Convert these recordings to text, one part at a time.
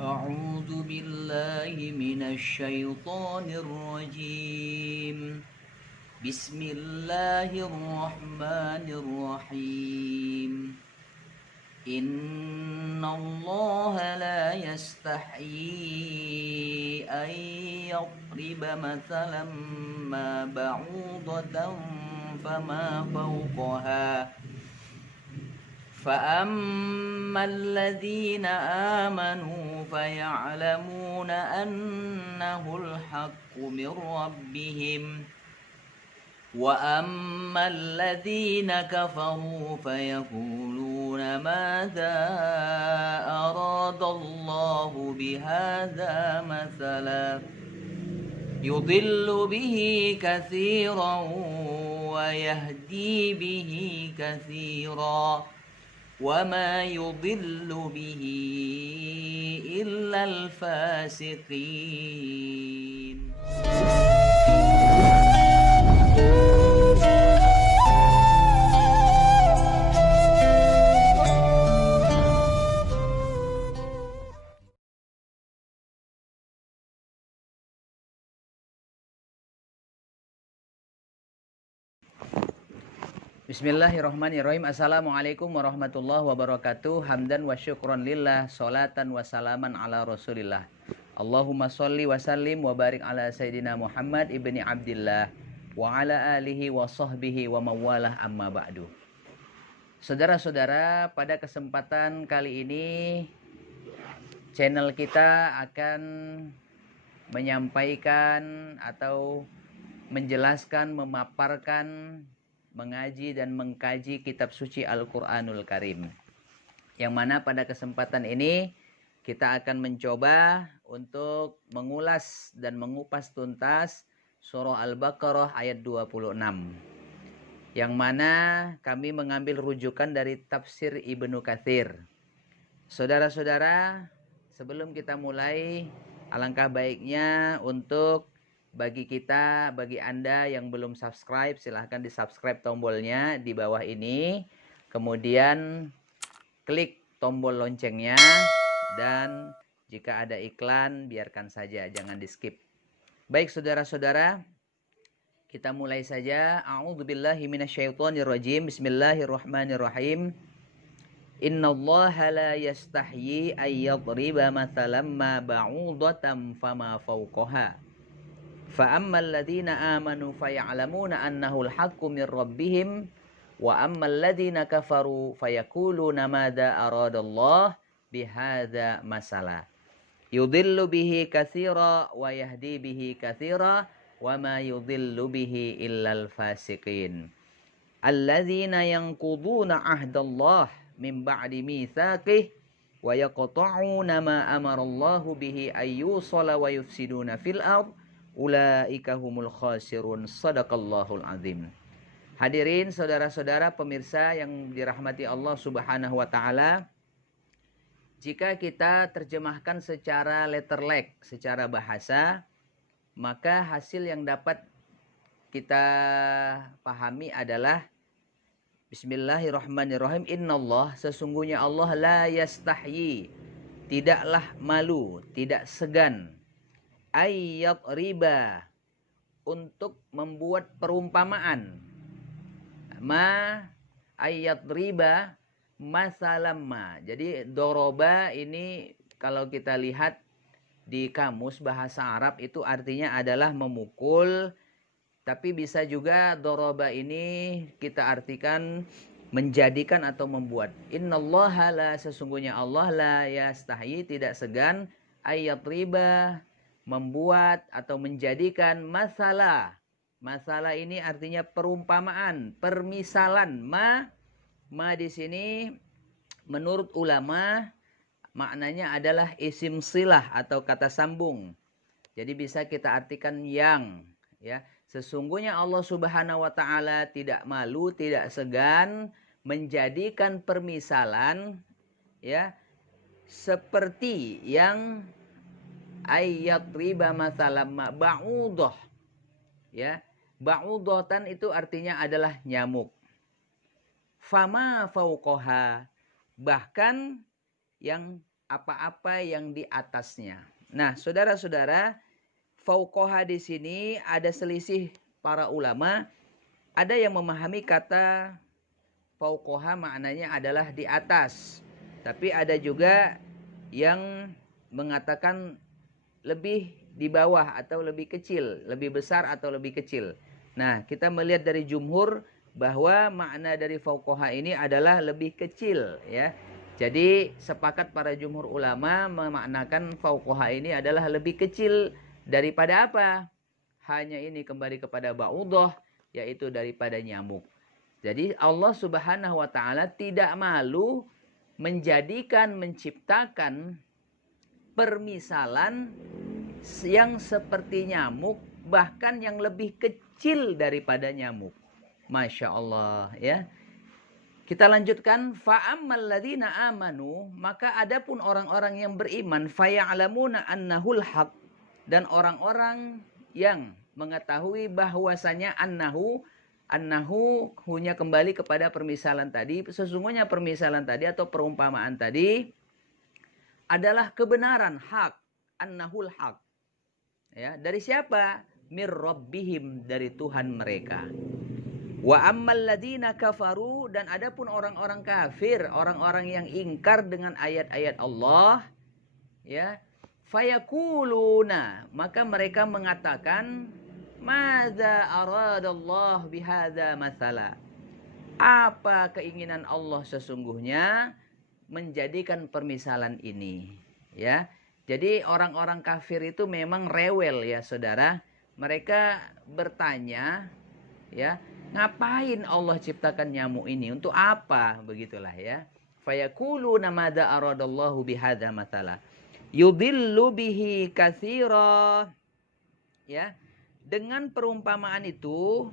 أعوذ بالله من الشيطان الرجيم. بسم الله الرحمن الرحيم. إن الله لا يستحيي أن يضرب مثلا ما بعوضة فما فوقها فأما الذين آمنوا فيعلمون أنه الحق من ربهم وأما الذين كفروا فيقولون ماذا أراد الله بهذا مثلا يضل به كثيرا ويهدي به كثيرا وما يضل به إلا الفاسقين. Bismillahirrahmanirrahim. Assalamualaikum warahmatullahi wabarakatuh. Hamdan wa syukron lillah, salatan wa salaman ala rasulillah. Allahumma sholli wa sallim wa barik ala sayyidina Muhammad ibni Abdillah wa ala alihi wa sahbihi wa mawalah amma ba'du. Saudara-saudara, pada kesempatan kali ini channel kita akan menyampaikan atau menjelaskan, memaparkan, mengaji dan mengkaji kitab suci Al-Quranul Karim. Yang mana pada kesempatan ini kita akan mencoba untuk mengulas dan mengupas tuntas surah Al-Baqarah ayat 26. Yang mana kami mengambil rujukan dari tafsir Ibnu Katsir. Saudara-saudara, sebelum kita mulai, alangkah baiknya untuk bagi Anda yang belum subscribe, silahkan di subscribe tombolnya di bawah ini. Kemudian klik tombol loncengnya. Dan jika ada iklan, biarkan saja, jangan di skip. Baik saudara-saudara, kita mulai saja. A'udzubillahi minasyaitonirrajim. Bismillahirrahmanirrahim. Innallaha la yastahyi ayyadriba mathalam ma ba'udatan fama fawqaha. فَأَمَّا الَّذِينَ آمَنُوا فَيَعْلَمُونَ أَنَّهُ الْحَقُّ مِنْ رَبِّهِمْ وَأَمَّا الَّذِينَ كَفَرُوا فَيَقُولُونَ مَاذَا أَرَادَ اللَّهُ بِهَذَا مَثَلًا يُضِلُّ بِهِ كَثِيرًا وَيَهْدِي بِهِ كَثِيرًا وَمَا يُضِلُّ بِهِ إِلَّا الْفَاسِقِينَ الَّذِينَ يَنقُضُونَ عَهْدَ اللَّهِ مِنْ بَعْدِ مِيثَاقِهِ وَيَقْطَعُونَ مَا أَمَرَ اللَّهُ بِهِ أَن يُوصَلَ وَيُفْسِدُونَ فِي الْأَرْضِ Ulaika humul khasirun. Sadaqallahul azim. Hadirin saudara-saudara pemirsa yang dirahmati Allah Subhanahu wa taala, jika kita terjemahkan secara letterlek, secara bahasa, maka hasil yang dapat kita pahami adalah Bismillahirrahmanirrahim. Innallah, sesungguhnya Allah la yastahyi, tidaklah malu, tidak segan, ayyat riba, untuk membuat perumpamaan. Ma ayat riba masalamma. Jadi doroba ini kalau kita lihat di kamus bahasa Arab itu artinya adalah memukul. Tapi bisa juga doroba ini kita artikan menjadikan atau membuat. Innallaha la, sesungguhnya Allah la yastahyi, tidak segan, ayat riba, membuat atau menjadikan masalah. Masalah ini artinya perumpamaan, permisalan. Ma di sini menurut ulama maknanya adalah isim silah atau kata sambung. Jadi bisa kita artikan yang, ya. Sesungguhnya Allah Subhanahu wa taala tidak malu, tidak segan menjadikan permisalan, ya, seperti yang ayat riba masalam ba'udoh, ya. Ba'udotan itu artinya adalah nyamuk. Fama fauqoha, bahkan yang apa-apa yang di atasnya. Nah, saudara-saudara, fauqoha di sini ada selisih para ulama. Ada yang memahami kata fauqoha maknanya adalah di atas. Tapi ada juga yang mengatakan lebih di bawah atau lebih kecil, lebih besar atau lebih kecil. Nah, kita melihat dari jumhur bahwa makna dari fauqoha ini adalah lebih kecil, ya. Jadi sepakat para jumhur ulama memaknakan fauqoha ini adalah lebih kecil daripada apa? Hanya ini kembali kepada ba'udah, yaitu daripada nyamuk. Jadi Allah Subhanahu wa taala tidak malu menciptakan permisalan yang seperti nyamuk, bahkan yang lebih kecil daripada nyamuk. Masya Allah, ya. Kita lanjutkan, fa'ammal ladzina amanu, maka adapun orang-orang yang beriman, faya'lamuna annahul haq, dan orang-orang yang mengetahui bahwasanya annahu hunya kembali kepada permisalan tadi. Sesungguhnya permisalan tadi atau perumpamaan tadi adalah kebenaran, hak, annahul haq. Ya, dari siapa? Mir rabbihim, dari Tuhan mereka. Wa ammal ladina kafaru, dan adapun orang-orang kafir, orang-orang yang ingkar dengan ayat-ayat Allah, ya, fayakuluna, maka mereka mengatakan, madza aradallah bihadza mathala, apa keinginan Allah sesungguhnya menjadikan permisalan ini, ya. Jadi orang-orang kafir itu memang rewel, ya saudara. Mereka bertanya, ya, ngapain Allah ciptakan nyamuk ini? Untuk apa? Begitulah, ya. Fayaquluna madza aradallahu bihadza mathala yudillu bihi katsira. Ya. Dengan perumpamaan itu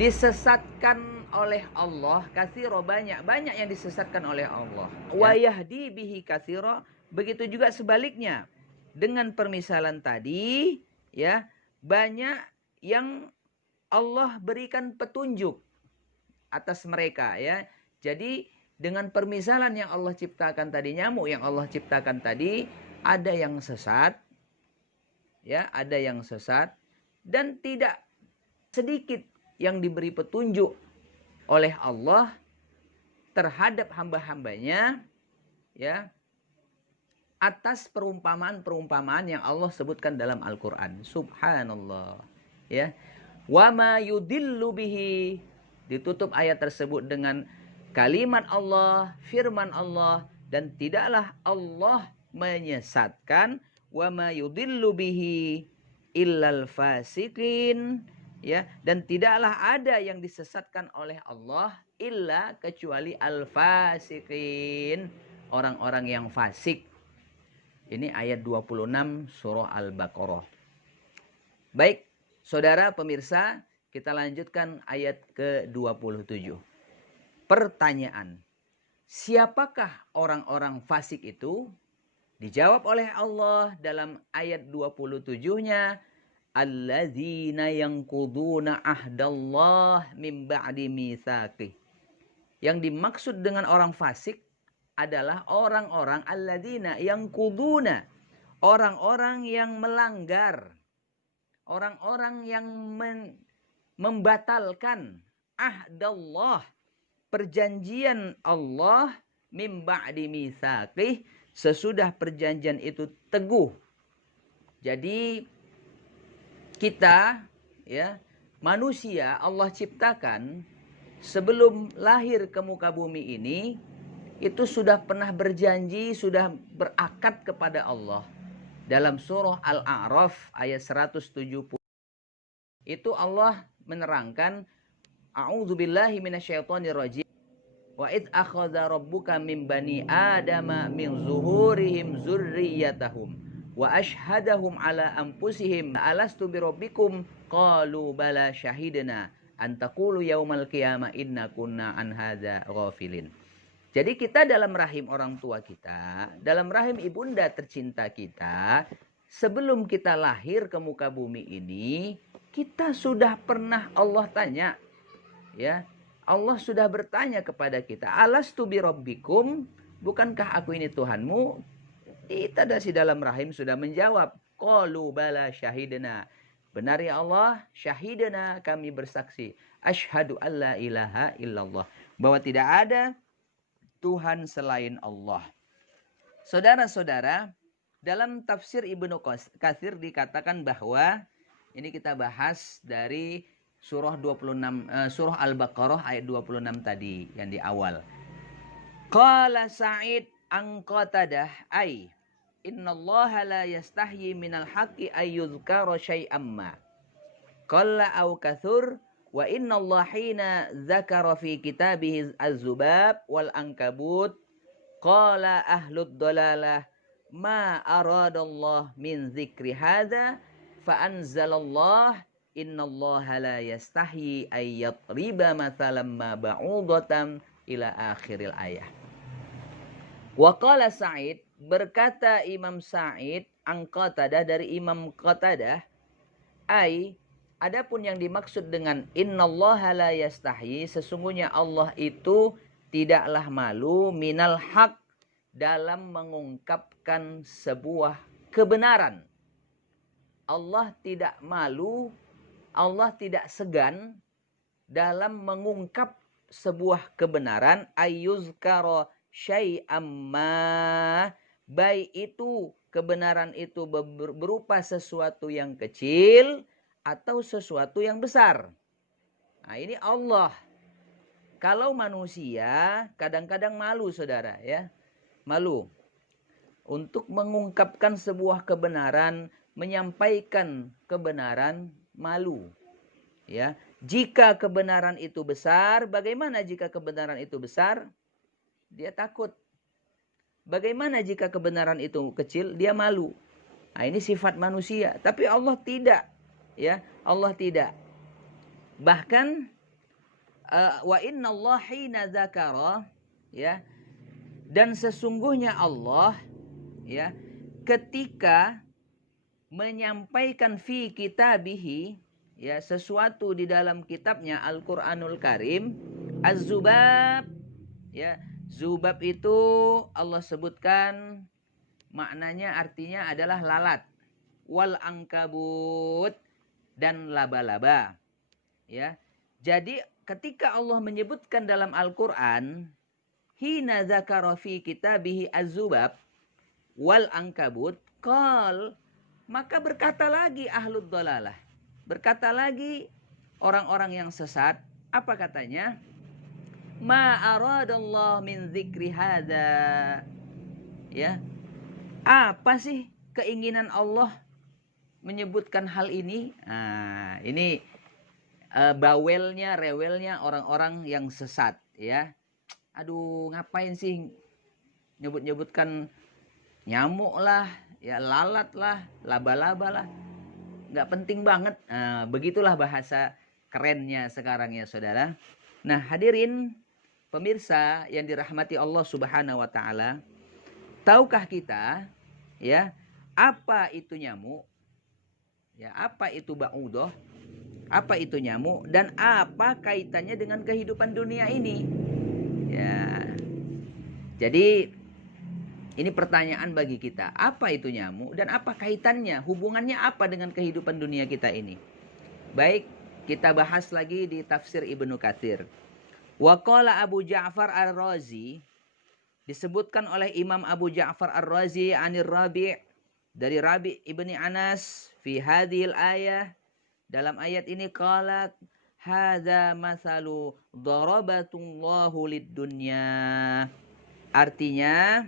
disesatkan oleh Allah katsira, banyak yang disesatkan oleh Allah. Wa yahdi bihi katsira, begitu juga sebaliknya. Dengan permisalan tadi, ya, banyak yang Allah berikan petunjuk atas mereka, ya. Jadi dengan permisalan yang Allah ciptakan tadi, nyamuk yang Allah ciptakan tadi, ada yang sesat, ya, ada yang sesat, dan tidak sedikit yang diberi petunjuk oleh Allah terhadap hamba-hambanya, ya, atas perumpamaan-perumpamaan yang Allah sebutkan dalam Al-Quran. Subhanallah, ya. Wa ma yudillu bihi, ditutup ayat tersebut dengan kalimat Allah, firman Allah, dan tidaklah Allah menyesatkan, wa ma yudillu bihi illal fasiqin, ya, dan tidaklah ada yang disesatkan oleh Allah illa kecuali al-fasiqin, orang-orang yang fasik. Ini ayat 26 surah Al-Baqarah. Baik, saudara pemirsa, kita lanjutkan ayat ke-27. Pertanyaan, siapakah orang-orang fasik itu? Dijawab oleh Allah dalam ayat 27-nya, alladzina yanquduna ahdallah min ba'di mitsaqih. Yang dimaksud dengan orang fasik adalah orang-orang alladzina yanquduna, orang-orang yang melanggar, orang-orang yang membatalkan ahdallah, perjanjian Allah, min ba'di mitsaqih, sesudah perjanjian itu teguh. Jadi kita, ya, manusia Allah ciptakan sebelum lahir ke muka bumi ini, itu sudah pernah berjanji, sudah berakad kepada Allah. Dalam surah Al-A'raf ayat 170. Itu Allah menerangkan, a'udzubillahi minasyaitonirrajim. Wa id akhadha rabbuka min bani adama min zuhurihim dzurriyyatahum wa ashhadahum ala anfusihim alastu birabbikum qalu bala syahidna an taqulu yaumal qiyamah inna kunna an hadza ghafilin. Jadi kita dalam rahim orang tua kita, dalam rahim ibunda tercinta kita, sebelum kita lahir ke muka bumi ini, kita sudah pernah Allah tanya, ya. Allah sudah bertanya kepada kita, alastu birabbikum, bukankah aku ini Tuhanmu? Kita dari dalam rahim sudah menjawab, qalu bala syahidna. Benar ya Allah, syahidna, kami bersaksi. Asyhadu alla ilaha illallah, bahwa tidak ada Tuhan selain Allah. Saudara-saudara, dalam tafsir Ibnu Katsir dikatakan bahwa ini kita bahas dari surah 26 surah Al-Baqarah ayat 26 tadi yang di awal. Qala Sa'id an Qatadah ay innallaha la yastahyi minal haqqi ayyuzkara syai'am ma qalla aw kathur wa innallaha hina dzakara fi kitabihi az-zubab wal ankabut qala ahlud dalalah ma aradallah min dzikri hadza fa anzalallah innallaha la yastahyi ay yatriba mathalan ma ba'udatan ila akhiril ayah. Wa qala Sa'id, berkata Imam Sa'id an Qatadah dari Imam Qatadah, ai adapun yang dimaksud dengan innallaha la yastahyi, sesungguhnya Allah itu tidaklah malu minal haq, dalam mengungkapkan sebuah kebenaran. Allah tidak malu, Allah tidak segan dalam mengungkap sebuah kebenaran, ayyuzkara syai'am ma, baik itu kebenaran itu berupa sesuatu yang kecil atau sesuatu yang besar. Nah, ini Allah. Kalau manusia kadang-kadang malu, saudara, ya. Malu untuk mengungkapkan sebuah kebenaran, menyampaikan kebenaran, malu. Ya, jika kebenaran itu besar, bagaimana jika kebenaran itu besar? Dia takut. Bagaimana jika kebenaran itu kecil? Dia malu. Nah, ini sifat manusia. Tapi Allah tidak. Ya, Allah tidak. Bahkan wa innallaha hina dzakara, ya, dan sesungguhnya Allah, ya, ketika menyampaikan fi kitabihi, ya, sesuatu di dalam kitabnya Al-Qur'anul Karim, Az-Zubab, ya, Zubab itu Allah sebutkan maknanya, artinya adalah lalat, wal ankabut, dan laba-laba, ya. Jadi ketika Allah menyebutkan dalam Al-Qur'an hina dzakara fi kitabihi Az-Zubab wal ankabut, qal, maka berkata lagi ahlud dhalalah, berkata lagi orang-orang yang sesat, apa katanya? Ma aradallah min dzikri hadza. Ya. Apa sih keinginan Allah menyebutkan hal ini? Nah, ini bawelnya, rewelnya orang-orang yang sesat, ya. Aduh, ngapain sih nyebut-nyebutkan nyamuk lah, ya, lalat lah, laba-laba lah. Nggak penting banget. Nah, begitulah bahasa kerennya sekarang, ya, saudara. Nah, hadirin pemirsa yang dirahmati Allah Subhanahu wa taala, tahukah kita, ya, apa itu nyamuk? Ya, apa itu ba'udah? Apa itu nyamuk dan apa kaitannya dengan kehidupan dunia ini? Ya. Jadi ini pertanyaan bagi kita. Apa itu nyamuk dan apa kaitannya? Hubungannya apa dengan kehidupan dunia kita ini? Baik, kita bahas lagi di tafsir Ibnu Katsir. Wa qala Abu Ja'far Ar-Razi, disebutkan oleh Imam Abu Ja'far Ar-Razi anir Rabi', dari Rabi' ibni Anas, fi hadhil ayah, dalam ayat ini, qala hadza masalu darabatullahu lid-dunya. Artinya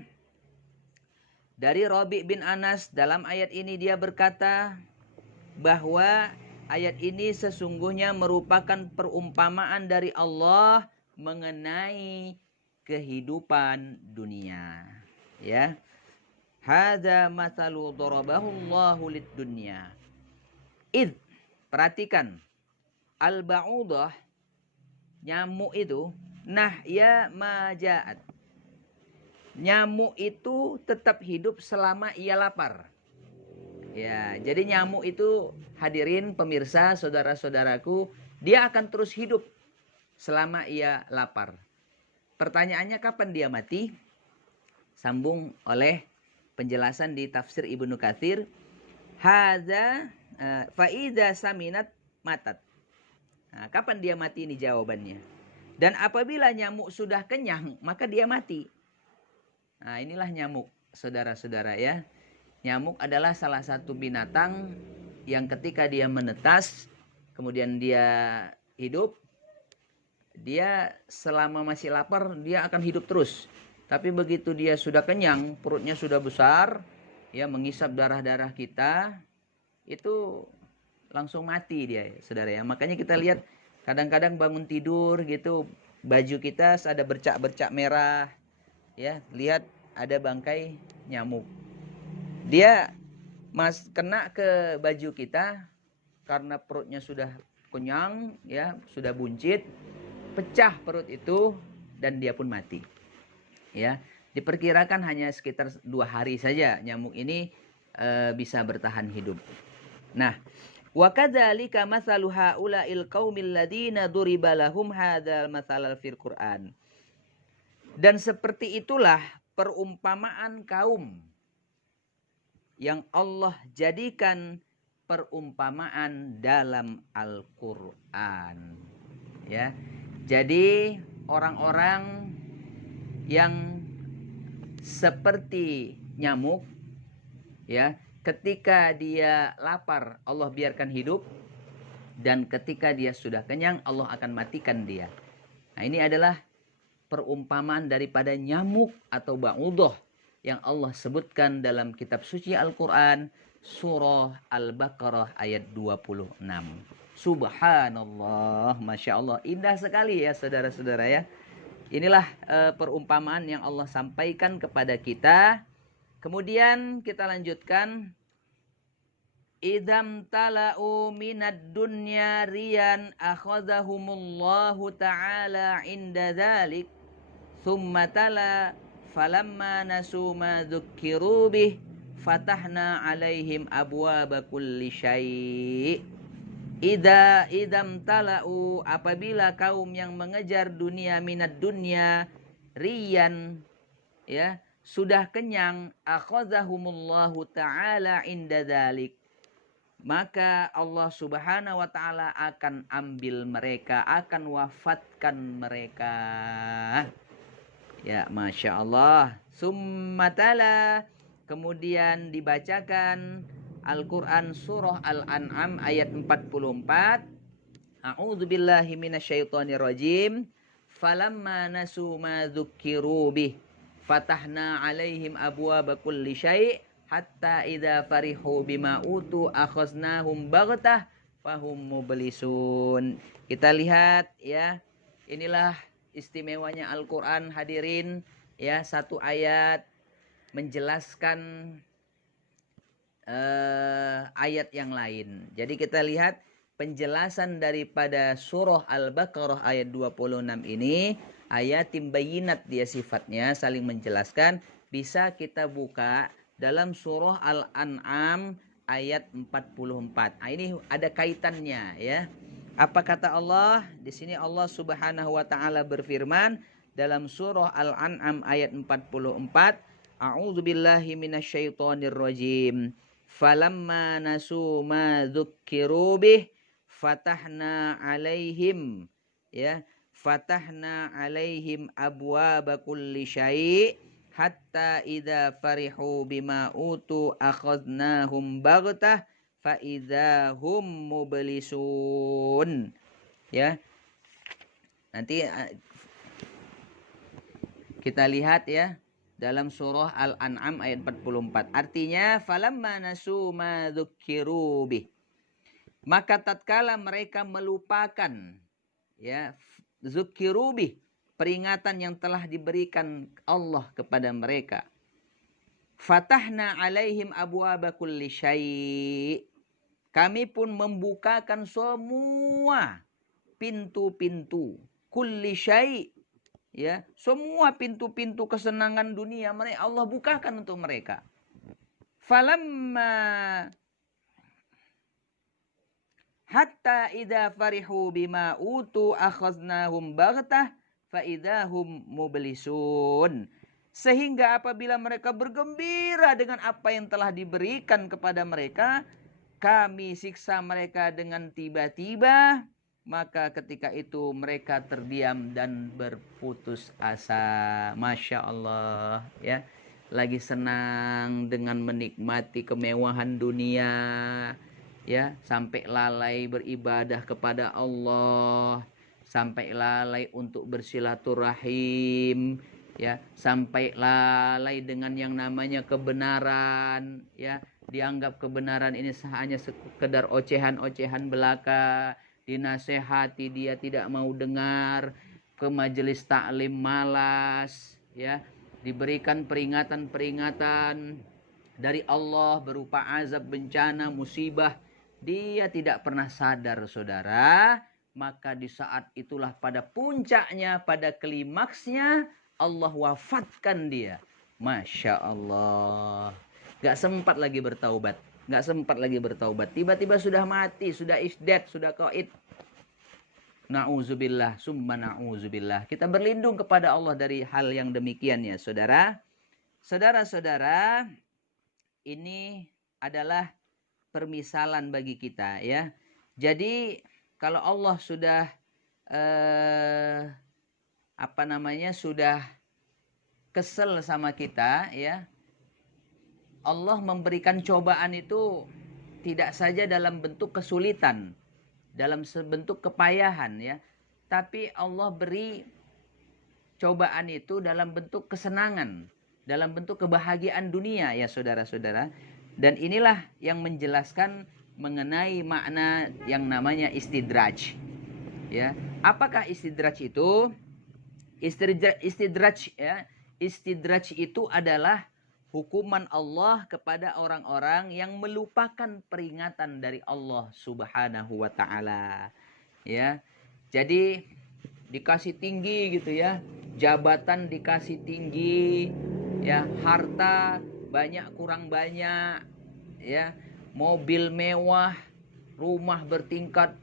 dari Rabi' bin Anas, dalam ayat ini dia berkata bahwa ayat ini sesungguhnya merupakan perumpamaan dari Allah mengenai kehidupan dunia, ya. Hadza mathalu darabahullahu lid-dunya. Id, perhatikan, al-ba'udah, nyamuk itu, nahya majaat. Nyamuk itu tetap hidup selama ia lapar. Ya, jadi nyamuk itu, hadirin pemirsa, saudara-saudaraku, dia akan terus hidup selama ia lapar. Pertanyaannya, kapan dia mati? Sambung oleh penjelasan di tafsir Ibnu Katsir. Hadza faida saminat matat. Nah, kapan dia mati ini jawabannya. Dan apabila nyamuk sudah kenyang, maka dia mati. Nah, inilah nyamuk, saudara-saudara ya. Nyamuk adalah salah satu binatang yang ketika dia menetas, kemudian dia hidup, dia selama masih lapar, dia akan hidup terus. Tapi begitu dia sudah kenyang, perutnya sudah besar, ya mengisap darah-darah kita, itu langsung mati dia, saudara ya. Makanya kita lihat kadang-kadang bangun tidur gitu, baju kita ada bercak-bercak merah, ya, lihat ada bangkai nyamuk. Dia kena ke baju kita karena perutnya sudah kenyang, ya, sudah buncit, pecah perut itu dan dia pun mati. Ya, diperkirakan hanya sekitar 2 hari saja nyamuk ini bisa bertahan hidup. Nah, wa kadzalika mathalu haula'il qaumil ladzina duriba lahum hadzal mathalal fil Qur'an. Dan seperti itulah perumpamaan kaum yang Allah jadikan perumpamaan dalam Al-Qur'an. Ya. Jadi orang-orang yang seperti nyamuk, ya, ketika dia lapar Allah biarkan hidup, dan ketika dia sudah kenyang Allah akan matikan dia. Nah, ini adalah perumpamaan daripada nyamuk atau ba'udah yang Allah sebutkan dalam kitab suci Al-Quran, surah Al-Baqarah ayat 26. Subhanallah, Masya Allah, indah sekali ya saudara-saudara ya. Inilah perumpamaan yang Allah sampaikan kepada kita. Kemudian kita lanjutkan. Idam tala'u minad dunya riyan akhadhahumullahu ta'ala inda dhalik. Thumma tala falamma nasu ma dzukkiru bih fatahna alaihim abwaba kulli syai'. Idam tala'u, apabila kaum yang mengejar dunia, minat dunia, riyan, ya, sudah kenyang, akhadhahumullahu ta'ala inda dzalik, maka Allah subhanahu wa ta'ala akan ambil mereka, akan wafatkan mereka. Ya, Masya Allah. Summatala, kemudian dibacakan Al-Quran surah Al-An'am ayat 44. A'udzubillahi minasyaitonirrajim. Falamma nasu ma dzukkiru bih fatahna alaihim abwaaba kulli syai' hatta idza farihu bima utu akhaznahum baghtah fahum mublisun. Kita lihat ya, inilah istimewanya Al-Quran hadirin ya, satu ayat menjelaskan ayat yang lain. Jadi kita lihat penjelasan daripada surah Al-Baqarah ayat 26 ini, ayatim bayinat dia sifatnya, saling menjelaskan. Bisa kita buka dalam surah Al-An'am ayat 44. Nah, ini ada kaitannya ya. Apa kata Allah? Di sini Allah Subhanahu wa taala berfirman dalam surah Al-An'am ayat 44, A'udzubillahi minasyaitonirrajim. Falamma nasu ma dzukkiru bih fatahna alaihim, ya, fatahna alaihim abwaaba kulli syai' hatta idza farihu bima utu akhadnahum baghtah fa idza hum mublisun. Ya. Nanti kita lihat ya dalam surah Al-An'am ayat 44. Artinya falamma nasu ma dzukkiru bih, maka tatkala mereka melupakan ya dzukkiru bih, peringatan yang telah diberikan Allah kepada mereka, fatahna alaihim abwaaba kulli syai', kami pun membukakan semua pintu-pintu, kulli syai', ya, semua pintu-pintu kesenangan dunia mereka Allah bukakan untuk mereka. Falamma hatta idza farihu bima utu akhaznahum baghtah fa idahum mublisun. Sehingga apabila mereka bergembira dengan apa yang telah diberikan kepada mereka, kami siksa mereka dengan tiba-tiba. Maka ketika itu mereka terdiam dan berputus asa. Masya Allah, ya. Lagi senang dengan menikmati kemewahan dunia, ya, sampai lalai beribadah kepada Allah, sampai lalai untuk bersilaturahim, ya, sampai lalai dengan yang namanya kebenaran, ya. Dianggap kebenaran ini hanya sekedar ocehan-ocehan belaka, dinasehati dia tidak mau dengar, ke majelis taklim malas, ya, diberikan peringatan-peringatan dari Allah berupa azab, bencana, musibah, dia tidak pernah sadar, saudara. Maka di saat itulah pada puncaknya, pada klimaksnya, Allah wafatkan dia. Masya Allah. Gak sempat lagi bertaubat. Gak sempat lagi bertaubat. Tiba-tiba sudah mati, sudah is dead, sudah qaid. Na'udzubillah, summa na'udzubillah. Kita berlindung kepada Allah dari hal yang demikian ya, saudara. Saudara-saudara, ini adalah permisalan bagi kita ya. Jadi kalau Allah sudah sudah kesel sama kita ya, Allah memberikan cobaan itu tidak saja dalam bentuk kesulitan, dalam bentuk kepayahan ya, tapi Allah beri cobaan itu dalam bentuk kesenangan, dalam bentuk kebahagiaan dunia ya saudara-saudara. Dan inilah yang menjelaskan mengenai makna yang namanya istidraj. Ya, apakah istidraj itu? Istidraj ya, istidraj itu adalah hukuman Allah kepada orang-orang yang melupakan peringatan dari Allah Subhanahu wa taala. Ya. Jadi dikasih tinggi gitu ya. Jabatan dikasih tinggi, ya, harta banyak kurang banyak, ya. Mobil mewah, rumah bertingkat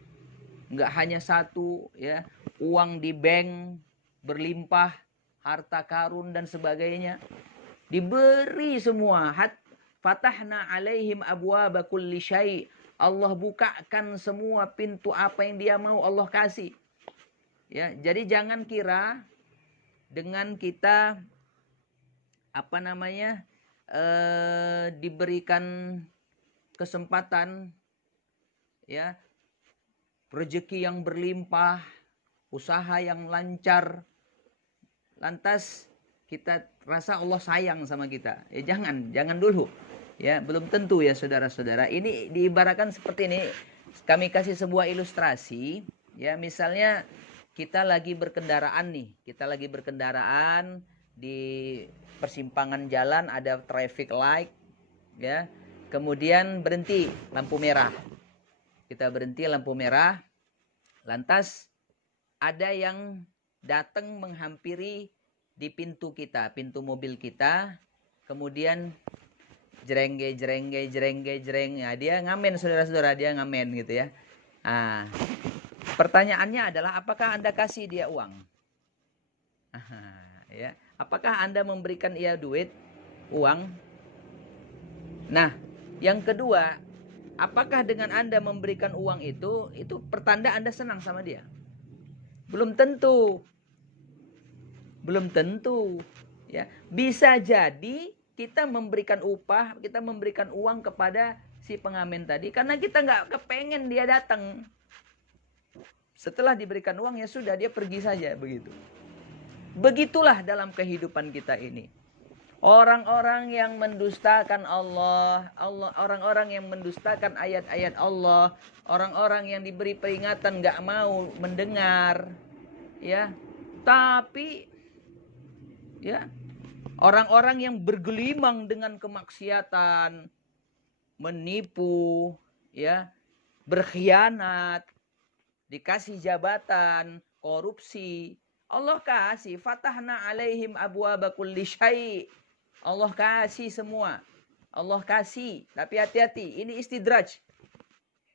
enggak hanya satu, ya. Uang di bank berlimpah, harta karun dan sebagainya. Diberi semua. Fatahna alaihim abwaba kulli syai'. Allah bukakan semua pintu apa yang dia mau Allah kasih. Ya, jadi jangan kira dengan kita diberikan kesempatan ya, rezeki yang berlimpah, usaha yang lancar, lantas kita rasa Allah sayang sama kita. Ya jangan dulu. Ya, belum tentu ya saudara-saudara. Ini diibaratkan seperti ini. Kami kasih sebuah ilustrasi. Ya, misalnya kita lagi berkendaraan nih. Kita lagi berkendaraan di persimpangan jalan, ada traffic light. Ya, kemudian berhenti lampu merah. Kita berhenti lampu merah. Lantas ada yang datang menghampiri di pintu kita, pintu mobil kita, kemudian jereng. Ya, dia ngamen saudara-saudara, dia ngamen gitu ya. Nah, pertanyaannya adalah apakah Anda kasih dia uang? Ya, apakah Anda memberikan ia duit, uang? Nah, yang kedua, apakah dengan Anda memberikan uang itu pertanda Anda senang sama dia? Belum tentu. Belum tentu. Ya, bisa jadi kita memberikan upah, kita memberikan uang kepada si pengamen tadi karena kita nggak kepengen dia datang. Setelah diberikan uang ya sudah, dia pergi saja begitu. Begitulah dalam kehidupan kita ini. Orang-orang yang mendustakan Allah, orang-orang yang mendustakan ayat-ayat Allah, orang-orang yang diberi peringatan nggak mau mendengar, ya. Tapi ya, orang-orang yang bergelimang dengan kemaksiatan, menipu, ya, berkhianat, dikasih jabatan, korupsi, Allah kasih, fatahna alaihim abwaba kulli syai'. Allah kasih semua. Allah kasih, tapi hati-hati, ini istidraj.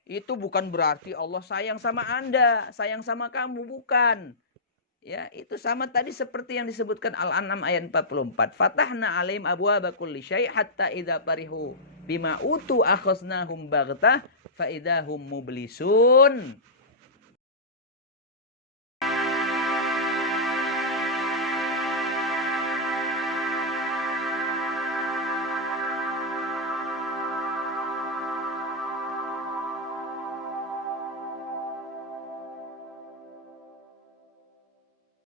Itu bukan berarti Allah sayang sama Anda, sayang sama kamu, bukan. Ya, itu sama tadi seperti yang disebutkan Al-An'am ayat 44. Fatahna alaihim abwaaba kulli syai' hatta idza farihu bima utu akhadnahum baghtah fa idahum mublisun.